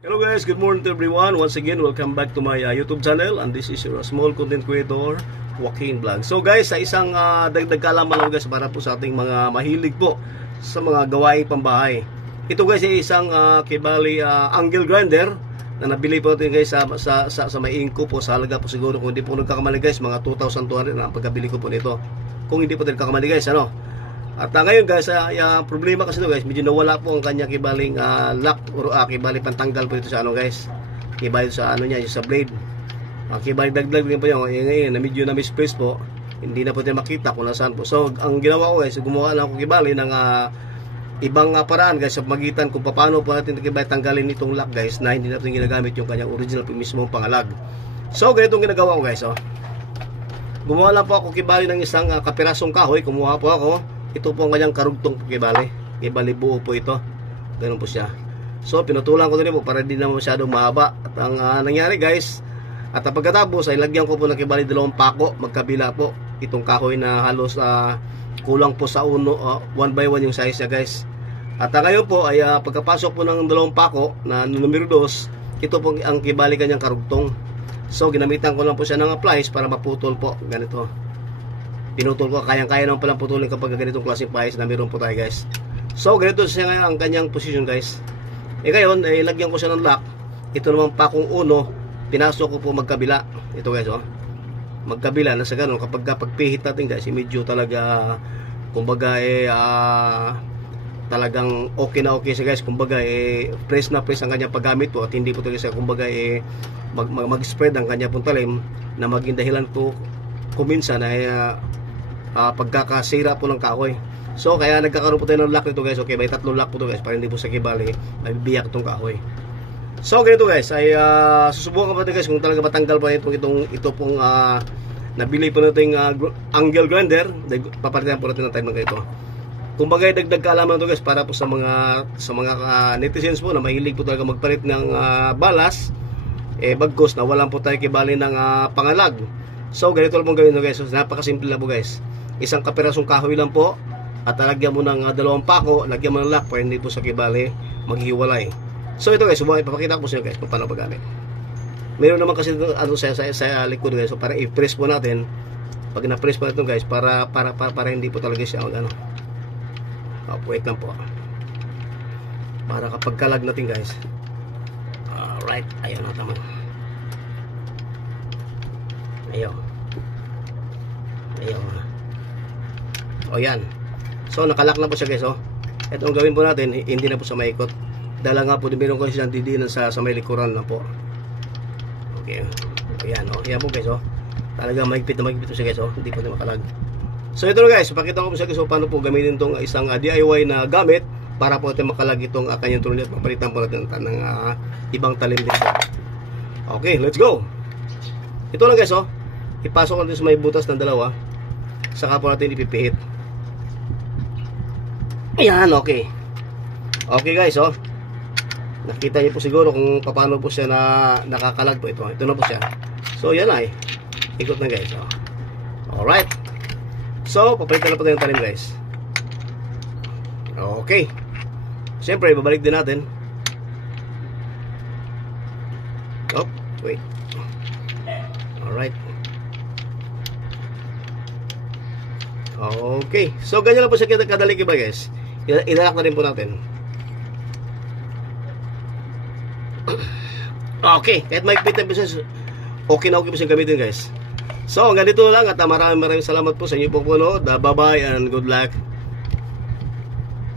Hello guys, good morning to everyone. Once again, welcome back to my YouTube channel, and this is your small content creator, Joaquin Vlog. So guys, sa isang dagdag kaalaman lang guys para po sa ating mga mahilig po sa mga gawaing pambahay. Ito guys ay isang kibali angle grinder na nabili po natin guys sa may inko po sa halaga po siguro, kung hindi po nagkakamali guys, mga 2,200 na ang pagkabili ko po nito. Kung hindi po nagkakamali guys, ano? At ngayon guys, problema kasi ito guys, medyo nawala po ang kanya kibaling lock or kibaling pantanggal po ito sa ano guys. Kibaling sa ano niya, sa blade. Kibaling dagdag din po yun. Ngayon, na medyo na misplace po, hindi na po tayo makita kung nasaan po. So, ang ginawa ko guys, gumawa lang ako kibaling ng ibang paraan guys, sa magitan kung paano po natin kibaling tanggalin itong lock guys, na hindi natin ginagamit yung kanyang original po mismo pangalag. So, ganitong ginagawa ko guys, oh. Gumawa lang po ako kibaling ng isang kapirasong kahoy, kumuha po ako. Ito po ang kanyang karugtong kibali buo po ito. Ganun po siya. So pinutulan ko din po para hindi na masyadong mahaba. At ang nangyari guys, at pagkatapos ay lagyan ko po ng kibali dalawang pako magkabila po itong kahoy na halos kulang po sa 1 by 1 yung size niya guys. At ngayon po ay pagkapasok po ng dalawang pako na numero 2, ito po ang kibali kanyang karugtong. So ginamitan ko lang po siya ng pliers para maputol po. Ganito. Pinutol ko, kayang-kaya naman palang putulin kapag ganitong klaseng pliers na meron po tayo guys. So ganito siya ngayon ang kanyang position guys. Ngayon, lagyan ko siya ng lock. Ito naman pakong uno, pinasok ko po magkabila. Ito guys, oh. Magkabila na sa ganun. Kapag pagpihit natin guys, medyo talaga kumbaga talagang okay na okay siya guys. Kumbaga press na press ang kanyang paggamit po, at hindi po talaga siya kumbaga mag-spread ang kanya pong talim na maging dahilan po kuminsan ay pagkakasira po ng kahoy. So kaya nagkakaroon po tayo ng lock nito guys. Okay, may 3 lock po to guys para hindi po sa kibali mabibiyak itong kahoy. So ganito guys ay susubukan pa natin guys kung talaga matanggal pa ito pong nabili po nating angle grinder. Papalitan po natin ng time ng ito. Kumbaga dagdag kaalaman ito guys para po sa mga netizens po na mahilig po talaga magpalit ng balas, bagkos na walang po tayo kibali ng pangalag. So ganito lang po gawin ito guys. So, napakasimple lang po guys. Isang kapirasong kahoy lang po, at lagyan mo ng dalawang pako, lagyan mo ng lock para hindi po sa kibali maghiwalay. So ito guys, ipapakita ko po sa inyo guys kung paano paggamit. Meron naman kasi sa likod guys. So para i-press po natin, pag na-press po natin guys, para hindi po talaga siya wait lang po. Para kapag kalag natin guys. Alright, ayun na tama. Ayun. O yan. So nakalak na po siya guys, oh. Ito ang gawin po natin, hindi na po sa maikot. Dala nga po, meron ko silang didinan sa may likuran na po. Okay. Ayan, oh. Ayan po guys, oh. Talaga mahigpit po siya guys, oh. Hindi po na makalag. So ito na guys, pakita ko po siya guys, paano po gamitin itong isang DIY na gamit para po natin makalag itong kanyang tuloy at mapalitan po natin ng ibang talim dito. Okay, let's go. Ito lang guys, oh. Ipasok natin sa may butas ng dalawa, saka po natin ipipihit. Ayan, okay. Okay guys, oh. Nakita niyo po siguro kung paano po siya nakakalag po ito. Ito na po siya. So yan ay. Ikot na guys, oh. Alright. So, papalitan na po tayo ng talim guys. Okay. Siyempre, babalik din natin. Oh, wait. Alright. Okay. So, ganyan lang po siya kadali kiba guys. Ilalak na rin po natin. Okay. Kahit maigpit na business, okay na okay po siyang gamitin guys. So, hanggang dito lang, at maraming salamat po sa inyo pong puno. Bye-bye and good luck.